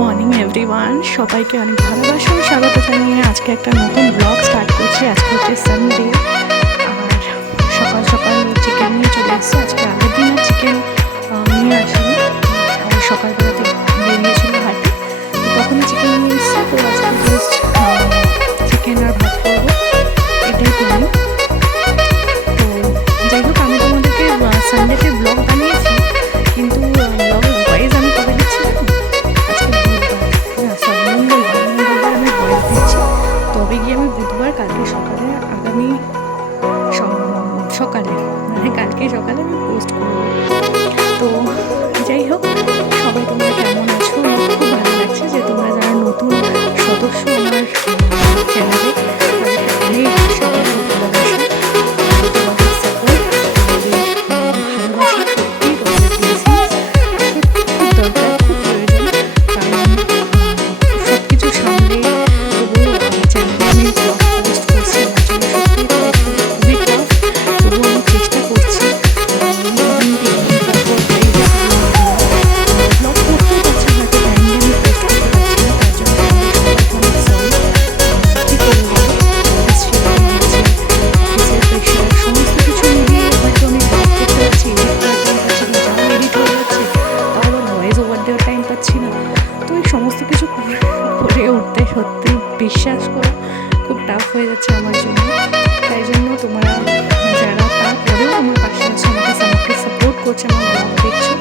Morning everyone, সবাইকে অনেক ভালোবাসা ও স্বাগত জানিয়ে আজকে একটা নতুন ব্লগ স্টার্ট করছি। আজকে হচ্ছে সানডে, আর সকাল সকাল চিকেন নিয়ে চলে এসেছি। আজকে আগের দিন আর চিকেন নিয়ে আসিনি, সকালবেলাতে বেরিয়েছিল হাটে, তো তখনই চিকেন নিয়ে এসেছি। তো আজকে জাস্ট চিকেন আর ভাত করবো, এটাই প্ল্যান। তো যাই হোক, আমি তোমাদেরকে সানডেতে ব্লগ বানিয়েছি, কিন্তু ব্লগের ভয়েস আমি কবে দিচ্ছিলাম, আজকে বুধবার, সরি মঙ্গলবার আমি ভয়েস দিচ্ছি। তবে গিয়ে আমি বুধবার কালকে সকালে, আগামী সকালে মানে কালকে সকালে আমি পোস্ট করব। তো যাই হোক, সবাই তোমরা কেমন আছো? আমার খুব ভালো লাগছে যে তোমরা যারা নতুন সদস্য আমার চ্যানেলে, তাদেরকে অনেক সবাই ভালোবাসা, তোমাদের সাপোর্ট, তোমাদের ভালোবাসা সত্যি, তোমাদের ব্লেসিংস সত্যি খুব দরকার, খুব প্রয়োজন। কারণ সব কিছু সামলে তবুও চ্যানেলে আমি ব্লগ পোস্ট করছি, আমার জন্য সত্যি খুবই টাফ, তবুও আমি চেষ্টা করছি। তারপর এই যে ব্লগ করতেও পারছি, হয়তো টাইমলি আমি পোস্ট করতে পারছি না, তার জন্য সবাইকে অনেক সরি। কী করবো বলো, অফিস শেয়ার হয়েছে, অফিসের প্রেশার, সমস্ত কিছু মিলিয়ে হয়তো আমি ব্লগ করতে পারছি, এডিট করার টাইম পাচ্ছি না, যাও এডিট হয়ে যাচ্ছে, তাও আবার ভয়েস ওভার দেওয়ার টাইম পাচ্ছি না। তো এই সমস্ত কিছু করে উঠতে সত্যি বিশ্বাস করো খুব টাফ হয়ে যাচ্ছে আমার জন্য। তাই জন্য তোমরা যারা তারপরেও আমার পাশে আছো, আমাকে সাপোর্ট করছে, আমার ব্লগ দেখছো,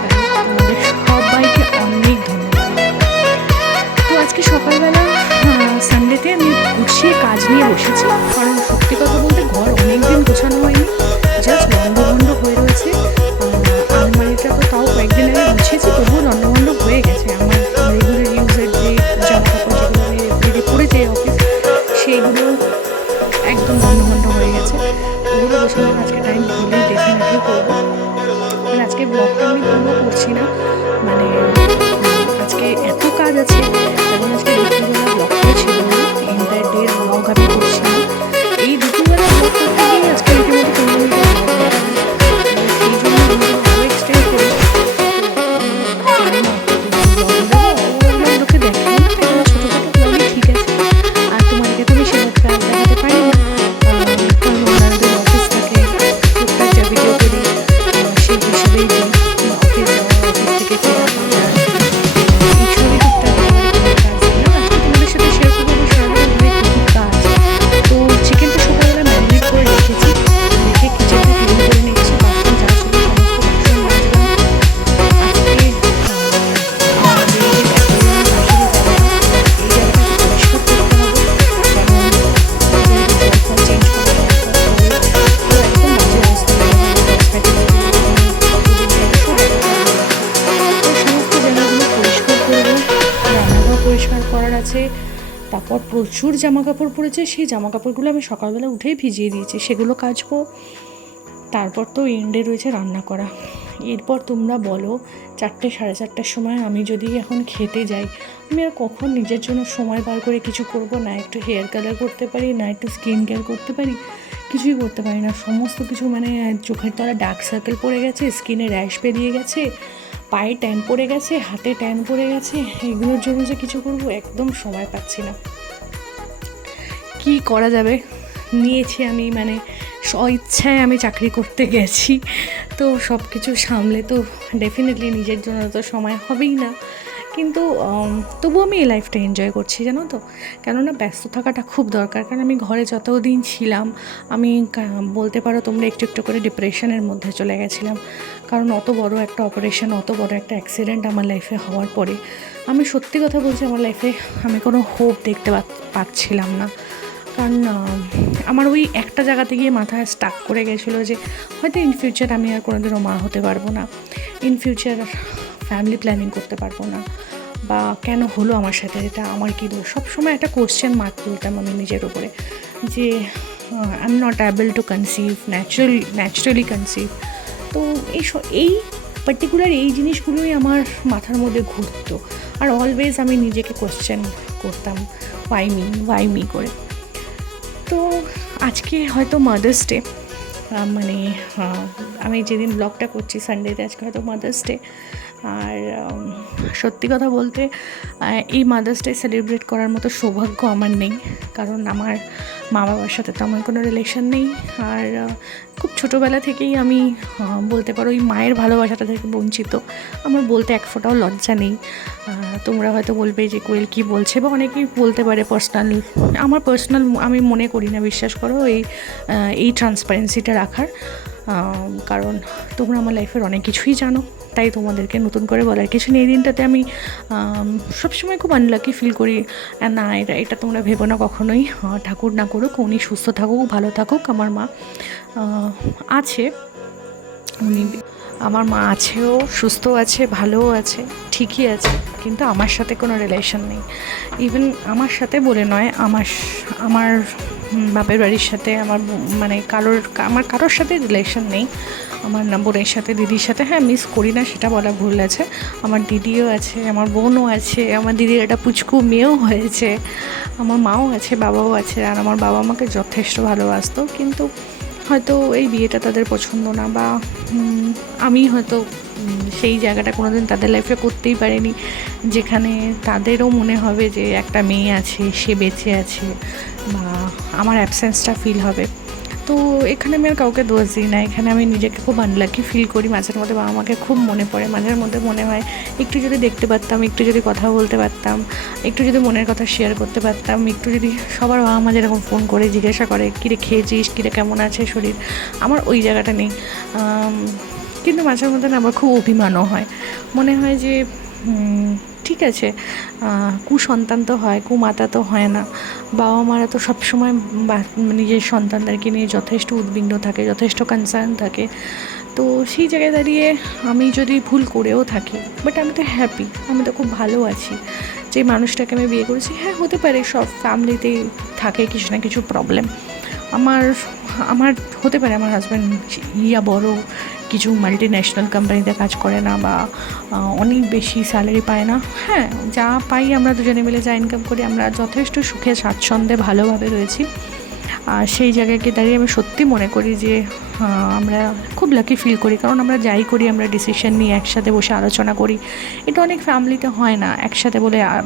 তাই তোমাদের সবাইকে অনেক ধন্যবাদ। তো আজকে সকালবেলা সানডেতে আমি গুছিয়ে কাজ নিয়ে বসেছি, কারণ সত্যি কথা বলতে ঘর অনেক দিন গোছানো হয়নি, জাস্ট লন্ডভন্ড হয়ে রয়েছে। আলমারিটা তো তাও কয়েকদিন আগে গুছিয়েছি, তবুও লন্ডভন্ড হয়ে গেছে। আমার রেগুলার ইউজের যে জামা কাপড়, যেগুলো আমি রেগুলারলি পরে যাই অফিস, সেইগুলো একদম লন্ডভন্ড হয়ে গেছে। ওগুলো গোছানোর আজকে টাইম হলে ডেফিনেটলি করবো। আর আজকে ব্লগটা আমি পুরো করছি না, মানে আজকে এত কাজ আছে, এবং আজকে দুপুরবেলা ব্লগটা ছিল না, এন্টায়ার ডে ব্লগ আমি করছি না। এই দুপুরবেলা ব্লগ করতে গিয়ে আজকে রীতিমতো 15 মিনিটের ব্লগ হয়ে গেল। সেই জন্য আমি আরও এক্সটেন্ড করি। জানি না ব্লগ দেবো, ওগুলো লোকে দেখে না, এগুলো ছোটোখাটো ব্লগই ঠিক আছে। আর তোমাদেরকে তো আমি সেভাবে কাজ দেখাতে পারি না, কারণ ওনাদের অফিস থাকে, টুকটাক যা ভিডিও করি সেই হিসেবেই দিই। অফিস যাওয়া, অফিস থেকে ফেরা, এইসবই টুকটাক, একেবারে কোনো কাজ দিই না। আজকে তোমাদের সাথে শেয়ার করবো আমার সারাদিনের অনেক কী কাজ। তো চিকেনটা সকালবেলা ম্যারিনেট করে রেখেছি, রেখে কিচেনটা ক্লিন করে নিচ্ছি, বাসন যা ছিল সমস্ত বাসন মাজলাম। আজকে আমাদের এই যে অ্যাকোয়ারিয়ামের পাশের এই জায়গাটা, এই জায়গাটাকে পরিষ্কার করতে হবে, কারণ এই জায়গাটা জল ফল চেঞ্জ করে দেওয়ার পরে পুরো একদম বাজে অবস্থা হয়ে গেছে, কসমেটিক্সগুলো, ওদের জায়গা সব এলোমেলো হয়ে গেছে। তো সমস্ত জায়গাগুলো পরিষ্কার করবো, রান্নাঘর পরিষ্কার করার আছে। তারপর প্রচুর জামা কাপড় পরেছে, সেই জামা কাপড়গুলো আমি সকালবেলা উঠেই ভিজিয়ে দিয়েছি, সেগুলো কাচবো। তারপর তো এন্ডে রয়েছে রান্না করা। এরপর তোমরা বলো, 4টে 4:30টার সময় আমি যদি এখন খেতে যাই, আমি আর কখন নিজের জন্য সময় বার করে কিছু করব? না একটু হেয়ার কালার করতে পারি, না একটু স্কিন কেয়ার করতে পারি, কিছুই করতে পারি না। সমস্ত কিছু মানে চোখের তলা ডার্ক সার্কেল পড়ে গেছে, স্কিনে র্যাশ বেরিয়ে গেছে, পায়ে ট্যান পড়ে গেছে, হাতে ট্যান পড়ে গেছে। এগুলোর জন্য যে কিছু করব একদম সময় পাচ্ছি না। কি করা যাবে, নিয়েছি আমি, মানে স্বইচ্ছায় আমি চাকরি করতে গেছি, তো সব কিছু সামলে তো ডেফিনেটলি নিজের জন্য তো সময় হবেই না। কিন্তু তবুও আমি এই লাইফটা এনজয় করছি, জানো তো। কেননা ব্যস্ত থাকাটা খুব দরকার, কারণ আমি ঘরে যতদিন ছিলাম, আমি বলতে পারো তোমরা একটু একটু করে ডিপ্রেশনের মধ্যে চলে গেছিলাম। কারণ অত বড় একটা অপারেশন, অত বড় একটা অ্যাক্সিডেন্ট আমার লাইফে হওয়ার পরে আমি সত্যি কথা বলছি, আমার লাইফে আমি কোনো হোপ দেখতে পাচ্ছিলাম না। কারণ আমার ওই একটা জায়গাতে গিয়ে মাথায় স্টাক করে গেছিলো যে হয়তো ইন ফিউচার আমি আর কোনোদিনও মা হতে পারবো না, ইন ফিউচার ফ্যামিলি প্ল্যানিং করতে পারবো না, বা কেন হলো আমার সাথে, এটা আমার কী দোষ। সবসময় একটা কোশ্চেন মার্ক তুলতাম আমি নিজের উপরে, যে I am not able to conceive, naturally conceive. তো এই পার্টিকুলার এই জিনিসগুলোই আমার মাথার মধ্যে ঘুরতো, আর অলওয়েজ আমি নিজেকে কোশ্চেন করতাম, ওয়াই মি করে। তো আজকে হয়তো মাদার্স ডে, মানে আমি যেদিন ব্লগটা করছি সানডেতে, আজকে হয়তো মাদার্স ডে। আর সত্যি কথা বলতে এই মাদার্স ডে সেলিব্রেট করার মতো সৌভাগ্য আমার নেই, কারণ আমার মা বাবার সাথে তো আমার কোনো রিলেশন নেই। আর খুব ছোটোবেলা থেকেই আমি বলতে পারো ওই মায়ের ভালোবাসাটা থেকে বঞ্চিত। আমার বলতে এক ফোঁটাও লজ্জা নেই। তোমরা হয়তো বলবে যে কোয়েল কী বলছে, বা অনেকেই বলতে পারে পার্সোনাল। আমার পার্সোনাল আমি মনে করি না, বিশ্বাস করো, এই ট্রান্সপারেন্সিটা রাখার। কারণ তোমরা আমার লাইফের অনেক কিছুই জানো, তাই তোমাদেরকে নতুন করে বলার কিছু নেই। এই দিনটাতে আমি সবসময় খুব আনলাকি ফিল করি। না, এটা তোমরা ভেবো না কখনোই। ঠাকুর না করুক, উনি সুস্থ থাকুক, ভালো থাকুক। আমার মা আছে, আমার মা আছেও, সুস্থ আছে, ভালোও আছে, ঠিকই আছে, কিন্তু আমার সাথে কোনো রিলেশন নেই। ইভেন আমার সাথে বলে নয়, আমার বাপের বাড়ির সাথে মানে আমার কারোর সাথে রিলেশন নেই। আমার না বোনের সাথে, দিদির সাথে, হ্যাঁ মিস করি না সেটা বলা ভুল আছে। আমার দিদিও আছে, আমার বোনও আছে, আমার দিদির একটা পুচকু মেয়েও হয়েছে, আমার মাও আছে, বাবাও আছে। আর আমার বাবা আমাকে যথেষ্ট ভালোবাসতো, কিন্তু হয়তো এই বিয়েটা তাদের পছন্দ না, বা আমি হয়তো সেই জায়গাটা কোনো দিন তাদের লাইফে করতেই পারিনি, যেখানে তাদেরও মনে হবে যে একটা মেয়ে আছে, সে বেঁচে আছে, বা আমার অ্যাবসেন্সটা ফিল হবে। তো এখানে আমি আর কাউকে দোষ দিই না, এখানে আমি নিজেকে খুব আনলাকি ফিল করি। মাঝের মধ্যে বাবা মাকে খুব মনে পড়ে, মাঝের মধ্যে মনে হয় একটু যদি দেখতে পারতাম, একটু যদি কথা বলতে পারতাম, একটু যদি মনের কথা শেয়ার করতে পারতাম, একটু যদি সবার বাবা মা যেরকম ফোন করে জিজ্ঞাসা করে কিরে খেয়েছিস, কিরে কেমন আছে শরীর, আমার ওই জায়গাটা নেই। কিন্তু মাঝের মধ্যে না আমার খুব অভিমানও হয়, মনে হয় যে ঠিক আছে, কুসন্তান তো হয়, কুমাতা তো হয় না। বাবা মারা তো সবসময় নিজের সন্তানদেরকে নিয়ে যথেষ্ট উদ্বিগ্ন থাকে, যথেষ্ট কনসার্ন থাকে। তো সেই জায়গায় দাঁড়িয়ে আমি যদি ভুল করেও থাকি, বাট আমি তো হ্যাপি, আমি তো খুব ভালো আছি যে মানুষটাকে আমি বিয়ে করেছি। হ্যাঁ, হতে পারে সব ফ্যামিলিতেই থাকে কিছু না কিছু প্রবলেম। আমার আমার হতে পারে আমার হাজব্যান্ড বড় কিছু মাল্টি ন্যাশনাল কোম্পানিতে কাজ করে না, বা অনেক বেশি স্যালারি পায় না। হ্যাঁ, যা পাই আমরা দুজনে মিলে যা ইনকাম করি, আমরা যথেষ্ট সুখে স্বাচ্ছন্দ্যে ভালোভাবে রয়েছি। আর সেই জায়গাকে দাঁড়িয়ে আমি সত্যি মনে করি যে আমরা খুব লাকি ফিল করি, কারণ আমরা যাই করি আমরা ডিসিশন নিয়ে একসাথে বসে আলোচনা করি। এটা অনেক ফ্যামিলিতে হয় না, একসাথে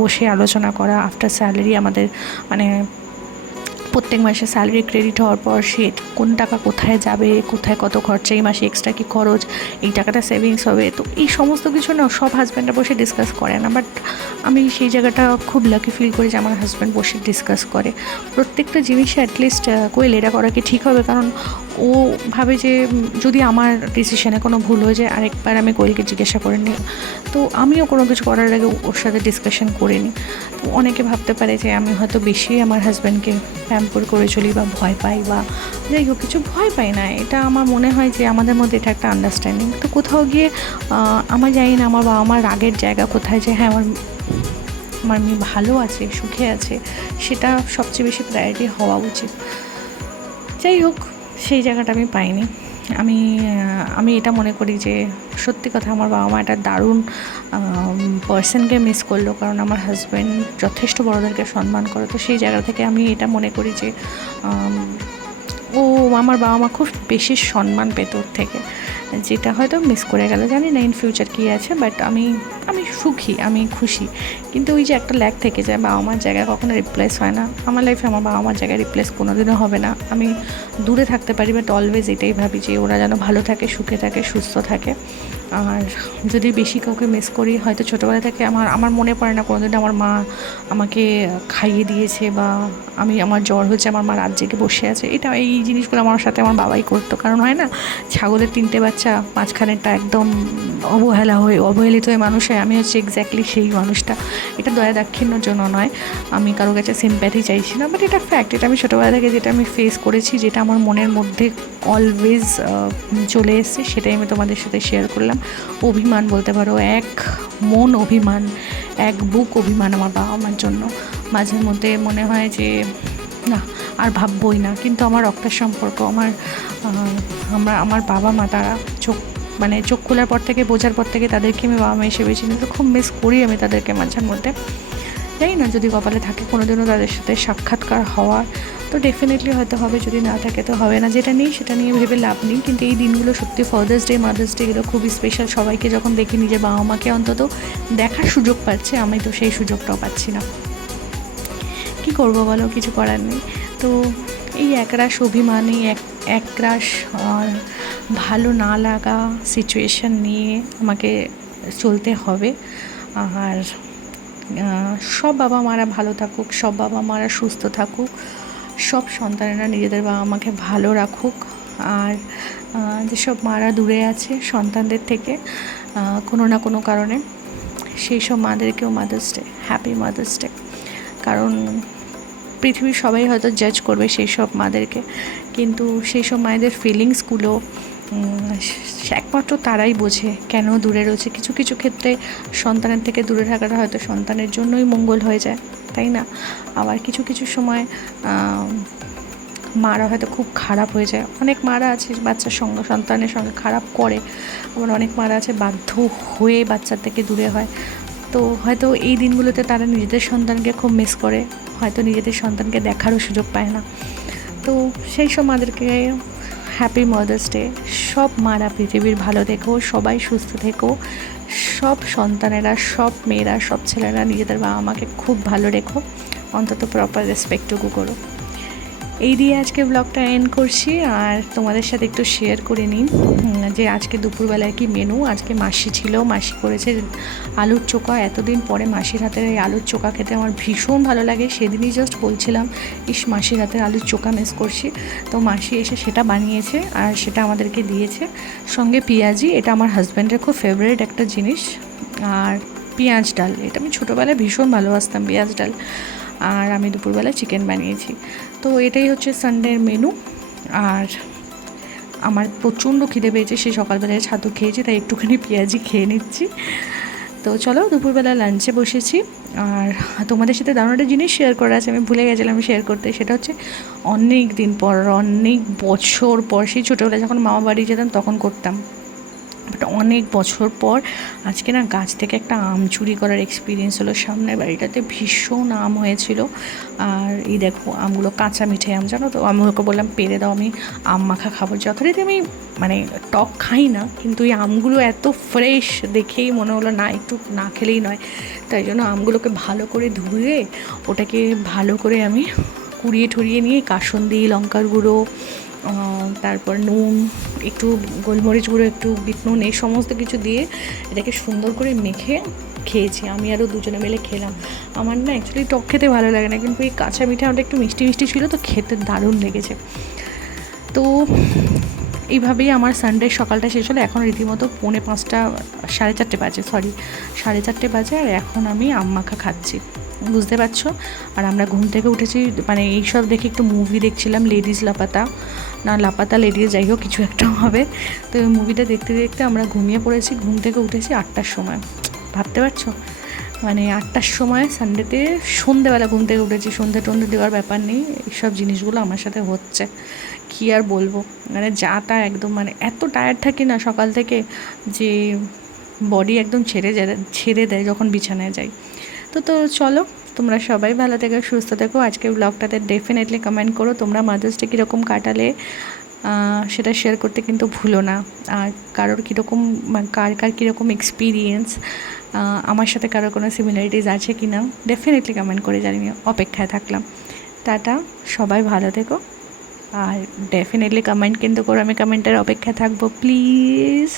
বসে আলোচনা করা। আফটার স্যালারি আমাদের মানে প্রত্যেক মাসে স্যালারি ক্রেডিট হওয়ার পর সে কোন টাকা কোথায় যাবে, কোথায় কত খরচা, এই মাসে এক্সট্রা কী খরচ, এই টাকাটা সেভিংস হবে, তো এই সমস্ত কিছু না সব হাজব্যান্ডরা বসে ডিসকাস করে না। বাট আমি সেই জায়গাটা খুব লাকি ফিল করি যে আমার হাজব্যান্ড বসে ডিসকাস করে প্রত্যেকটা জিনিসে। অ্যাটলিস্ট কোয়েল এটা করা কি ঠিক হবে, কারণ ও ভাবে যে যদি আমার ডিসিশনে কোনো ভুল হয়ে যায় আরেকবার আমি কোয়েলকে জিজ্ঞাসা করে নিই। তো আমিও কোনো কিছু করার আগে ওর সাথে ডিসকাশন করে নিই। তো অনেকে ভাবতে পারে যে আমি হয়তো বেশি আমার হাজব্যান্ডকে প্যাম্পার করে চলি, বা ভয় পাই, বা যাই হোক, কিছু ভয় পাই না। এটা আমার মনে হয় যে আমাদের মধ্যে এটা একটা আন্ডারস্ট্যান্ডিং। তো কোথাও গিয়ে আমার জানি না আমার বাবা আমার রাগের জায়গা কোথায়, যে হ্যাঁ আমার মেয়ে ভালো আছে, সুখে আছে, সেটা সবচেয়ে বেশি প্রায়োরিটি হওয়া উচিত। যাই হোক, সেই জায়গাটা আমি পাইনি। আমি এটা মনে করি যে সত্যি কথা আমার বাবা মা একটা দারুণ পার্সনকে মিস করলো, কারণ আমার হাজব্যান্ড যথেষ্ট বড়োদেরকে সম্মান করে। তো সেই জায়গা থেকে আমি এটা মনে করি যে আমার বাবা মা খুব বেশি সম্মান পেত ওর থেকে, যেটা হয়তো মিস করে গেল। জানি না ইন ফিউচার কী আছে, বাট আমি সুখী, আমি খুশি। কিন্তু ওই যে একটা ল্যাক থেকে যায়, বাবা মার জায়গায় কখনো রিপ্লেস হয় না। আমার লাইফে আমার বাবা মার জায়গায় রিপ্লেস কোনো দিনও হবে না। আমি দূরে থাকতে পারি, বাট অলওয়েজ এটাই ভাবি যে ওরা যেন ভালো থাকে, সুখে থাকে, সুস্থ থাকে। আর যদি বেশি কাউকে মিস করি, হয়তো ছোটোবেলা থেকে আমার মনে পড়ে না কোনো দিন আমার মা আমাকে খাইয়ে দিয়েছে, বা আমার জ্বর হয়েছে আমার মা রাত জেগে বসে আছে। এই জিনিসগুলো আমার সাথে আমার বাবাই করতো। কারণ হয় না, ছাগলের 3টে বাচ্চা, মাঝখানেরটা একদম অবহেলিত হয়ে মানুষ হয়। আমি হচ্ছে এক্স্যাক্টলি সেই মানুষটা। এটা দয়া দাক্ষিণ্যর জন্য নয়, আমি কারো কাছে সিম্প্যাথি চাইছি না, বাট এটা ফ্যাক্ট। এটা আমি ছোটোবেলা থেকে যেটা আমি ফেস করেছি, যেটা আমার মনের মধ্যে অলওয়েজ চলে এসেছে, সেটাই আমি তোমাদের সাথে শেয়ার করলাম। অভিমান বলতে পারো, এক মন অভিমান, এক বুক অভিমান আমার বাবা মার জন্য। মাঝে মধ্যে মনে হয় যে না, আর ভাববই না। কিন্তু আমার রক্তের সম্পর্ক, আমার বাবা মা, তারা চোখ খোলার পর থেকে, বোঝার পর থেকে তাদেরকে আমি বাবা মা হিসেবে চিনি। তো খুব মিস করি আমি তাদেরকে মাঝের মধ্যে। জানি না যদি কপালে থাকে কোনো দিনও তাদের সাথে সাক্ষাৎকার হওয়ার, তো ডেফিনেটলি হয়তো হবে, যদি না থাকে তো হবে না। যেটা নেই সেটা নিয়ে ভেবে লাভ নেই, কিন্তু এই দিনগুলো সত্যি ফাদার্স ডে, মাদার্স ডে এগুলো খুবই স্পেশাল। সবাইকে যখন দেখি নিজের বাবা মাকে অন্তত দেখার সুযোগ পাচ্ছে, আমি তো সেই সুযোগটাও পাচ্ছি না। কী করবো বলো, কিছু করার নেই। তো এই একরাশ অভিমান, এই একরাশ ভালো না লাগা সিচুয়েশান নিয়ে আমাকে চলতে হবে। আর সব বাবা মারা ভালো থাকুক, সব বাবা মারা সুস্থ থাকুক, সব সন্তানেরা নিজেদের বাবা মাকে ভালো রাখুক। আর যেসব মারা দূরে আছে সন্তানদের থেকে কোনো না কোনো কারণে, সেই সব মাদেরকেও Mother's Day, happy Mother's Day. কারণ পৃথিবীর সবাই হয়তো জাজ করবে সেই সব মাদেরকে, কিন্তু সেই সব মায়েদের ফিলিংসগুলো একমাত্র তারাই বোঝে কেন দূরে রয়েছে। কিছু কিছু ক্ষেত্রে সন্তানের থেকে দূরে থাকাটা হয়তো সন্তানের জন্যই মঙ্গল হয়ে যায়, তাই না? আবার কিছু কিছু সময় মারা হয়তো খুব খারাপ হয়ে যায়। অনেক মারা আছে বাচ্চার সঙ্গে, সন্তানের সঙ্গে খারাপ করে, আবার অনেক মারা আছে বাধ্য হয়ে বাচ্চার থেকে দূরে হয়। তো হয়তো এই দিনগুলোতে তারা নিজেদের সন্তানকে খুব মিস করে, হয়তো নিজেদের সন্তানকে দেখারও সুযোগ পায় না। তো সেই সব মাদেরকে হ্যাপি মাদার্স ডে। সব মারা পৃথিবীর ভালো থেকো, সবাই সুস্থ থেকো, সব সন্তানেরা, সব মেয়েরা, সব ছেলেরা নিজেদের বাবা মাকে খুব ভালো রেখো, অন্তত প্রপার রেসপেক্টটুকু করো। এই দিয়ে আজকে ব্লগটা এন্ড করছি। আর তোমাদের সাথে একটু শেয়ার করে নিই যে আজকে দুপুরবেলায় কি মেনু। আজকে মাসি ছিল, মাসি করেছে আলুর চোখা। এতদিন পরে মাসির হাতের এই আলুর চোখা খেতে আমার ভীষণ ভালো লাগে। সেদিনই জাস্ট বলছিলাম মাসির হাতের আলুর চোখা মিস করছি। তো মাসি এসে সেটা বানিয়েছে আর সেটা আমাদেরকে দিয়েছে, সঙ্গে পেঁয়াজি। এটা আমার হাজব্যান্ডের খুব ফেভারিট একটা জিনিস। আর পেঁয়াজ ডাল, এটা আমি ছোটোবেলায় ভীষণ ভালোবাসতাম, পেঁয়াজ ডাল। আর আমি দুপুরবেলা চিকেন বানিয়েছি। তো এটাই হচ্ছে সানডের মেনু। আর আমার প্রচণ্ড খিদে পেয়েছে, সেই সকালবেলায় ছাতু খেয়েছি, তাই একটুখানি পেঁয়াজি খেয়ে নিচ্ছি। তো চলো দুপুরবেলা লাঞ্চে বসেছি। আর তোমাদের সাথে দারুণ একটা জিনিস শেয়ার করা আছে, আমি ভুলে গেছিলাম শেয়ার করতে। সেটা হচ্ছে অনেক দিন পর, অনেক বছর পর, সেই ছোটোবেলায় যখন মামা বাড়ি যেতাম তখন করতাম, বাট অনেক বছর পর আজকে না গাছ থেকে একটা আম চুরি করার এক্সপিরিয়েন্স হলো। সামনের বাড়িটাতে ভীষণ আম হয়েছিল। আর এই দেখো আমগুলো কাঁচা মিঠে আম, জানো তো। আমি ওকে বললাম পেড়ে দাও, আমি আম মাখা খাবো। যথারীতি আমি মানে টক খাই না, কিন্তু এই আমগুলো এত ফ্রেশ দেখেই মনে হলো না, একটু না খেলেই নয়। তাই জন্য আমগুলোকে ভালো করে ধুয়ে ওটাকে ভালো করে আমি কুড়িয়ে ঠুরিয়ে নিয়ে কাসুন্দি, লঙ্কার গুঁড়ো, তারপর নুন, একটু গোলমরিচ গুঁড়ো, একটু বিট নুন, এই সমস্ত কিছু দিয়ে এটাকে সুন্দর করে মেখে খেয়েছি। আমি আরও দুজনে মিলে খেলাম। আমার না অ্যাকচুয়ালি টক খেতে ভালো লাগে না, কিন্তু এই কাঁচা মিঠা ওটা একটু মিষ্টি মিষ্টি ছিল, তো খেতে দারুণ লেগেছে। তো এইভাবেই আমার সানডে সকালটা শেষ হলো। এখন রীতিমতো 4:45, 4:30 বাজে, 4:30 বাজে। আর এখন আমি আম মাখা খাচ্ছি, বুঝতে পারছো। আর আমরা ঘুম থেকে উঠেছি, মানে এইসব দেখে একটু মুভি দেখছিলাম, লেডিস লাপাতা না লাপাতা লেডিস, যাই হোক কিছু একটা হবে। তো ওই মুভিটা দেখতে দেখতে আমরা ঘুমিয়ে পড়েছি। ঘুম থেকে উঠেছি 8টার সময়, ভাবতে পারছো। মানে 8টার সময় সানডেতে সন্ধেবেলা ঘুম থেকে উঠেছি। সন্ধে টন্ধে দেওয়ার ব্যাপার নেই, এইসব জিনিসগুলো আমার সাথে হচ্ছে, কী আর বলবো। মানে যা তা একদম, মানে এত টায়ার্ড থাকি না সকাল থেকে যে বডি একদম ছেড়ে দেয় যখন বিছানায় যাই। তো চলো, তোমরা সবাই ভালো থেকো, সুস্থ থেকো। আজকের ব্লগটাতে ডেফিনেটলি কমেন্ট করো তোমরা মাদার্স ডে কীরকম কাটালে, সেটা শেয়ার করতে কিন্তু ভুলো না। আর কারোর কীরকম, কার কীরকম এক্সপিরিয়েন্স, আমার সাথে কারোর কোনো সিমিলারিটিস আছে কি না, ডেফিনেটলি কমেন্ট করে জানিও। অপেক্ষায় থাকলাম। টাটা, সবাই ভালো থেকো। আর ডেফিনেটলি কমেন্ট কিন্তু করো, আমি কমেন্টের অপেক্ষায় থাকবো, প্লিজ।